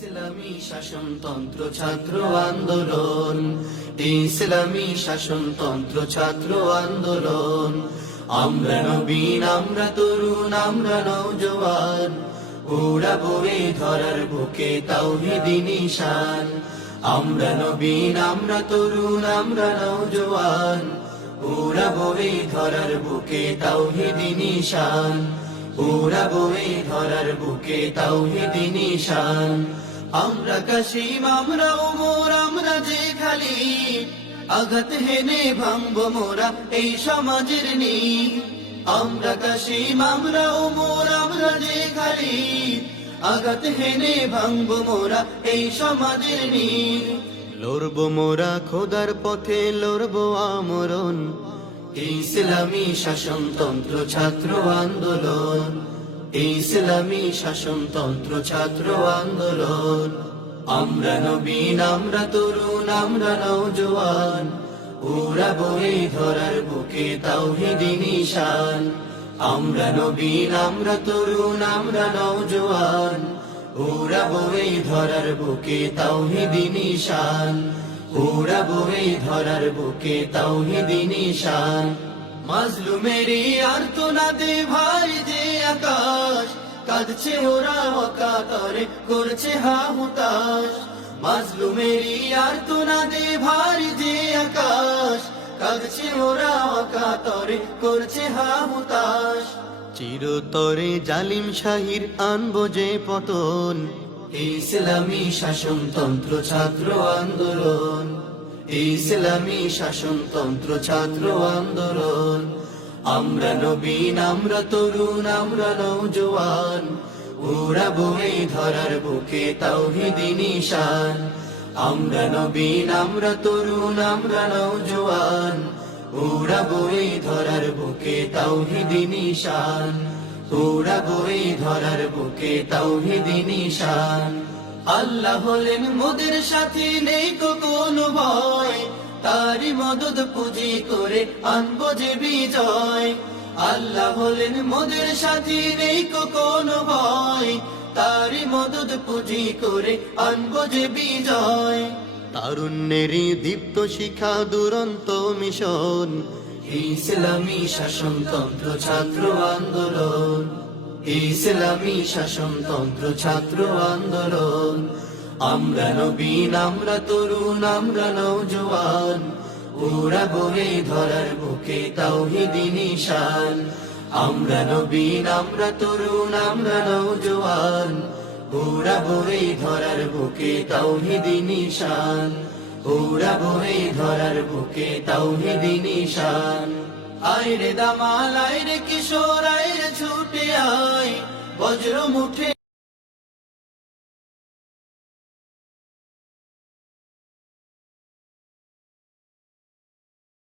ইসলামী শাসনতন্ত্র ছাত্র আন্দোলন। ইসলামী শাসনতন্ত্র ছাত্র আন্দোলন। আমরা নবীন, আমরা তরুণ, আমরা নৌজওয়ান উড়াবো এই ধরার বুকে তাওহিদি নিশান। আমরা নবীন, আমরা তরুণ, আমরা নৌজওয়ান উড়াবো এই ধরার বুকে তাওহিদি নিশান। উড়াবো এই ধরার বুকে তাওহিদি নিশান। আমরা কাশিম, আমরা উমর আমরা যে খালি। আঘাত হেনে ভাঙবো মোরা এই সমাজের নি আমরা কাশিম, আমরা উমর আমরা যে খালি। আঘাত হেনে ভাঙবো মোরা এই সমাজের নি লড়বো মোরা খোদার পথে, লড়বো আমরণ। ইসলামী শাসনতন্ত্র, ছাত্র আন্দোলন। ইসলামী শাসনতন্ত্র ছাত্র আন্দোলন। আমরা নবীন, আমরা তরুণ, আমরা নৌজওয়ান উড়াবো এই ধরার বুকে তাওহিদি নিশান। আমরা নবীন, আমরা তরুণ, আমরা নৌজওয়ান উড়াবো এই ধরার বুকে তাওহিদি নিশান। উড়াবো এই ধরার বুকে তাওহিদি নিশান। মাজলুমেরি আর তো না দে ভাই যে আকাশ কাঁদছে ওরা অকাতরে করছে হা হুতাশ। মাজলুমেরি আর তো না দে ভাই যে আকাশ কাঁদছে ওরা অকাতরে করছে হা হুতাশ। চিরতরে জালিম শাহির আনব যে পতন। ইসলামী শাসনতন্ত্র ছাত্র আন্দোলন। ইসলামী শাসনতন্ত্র ছাত্র আন্দোলন। আমরা নবীন, আমরা তরুণ, আমরা নৌজওয়ান উড়াবো এই ধরার বুকে তাওহিদি নিশান। আমরা নবীন, আমরা তরুণ, আমরা নৌজওয়ান উড়াবো এই ধরার বুকে তাওহিদি নিশান। উড়াবো এই ধরার বুকে তাওহিদি নিশান। আল্লাহ হলেন মোদের সাথে নেই কোনো ভয় তারি মদত পুঁজি করে আনব যে বিজয়। আল্লাহ হলেন মোদের সাথে নেই কোনো ভয়। তারি মদত পুঁজি করে আনব যে বিজয়। তারুণ্যেরই দীপ্ত শিখা দুরন্ত মিশন। ইসলামী শাসনতন্ত্র ছাত্র আন্দোলন। ইসলামী শাসনতন্ত্র ছাত্র আন্দোলন। আমরা নবীন, আমরা তরুণ, আমরা নৌজওয়ান উড়াবো এই ধরার বুকে তাওহিদি নিশান। আমরা নবীন, আমরা তরুণ, আমরা নৌজওয়ান উড়াবো এই ধরার বুকে তাওহিদি নিশান। উড়াবো এই ধরার বুকে তাওহিদি নিশান। আইরে দামাল আইরে কিশোর আইরে ছুটে আয়। বজ্র মুঠে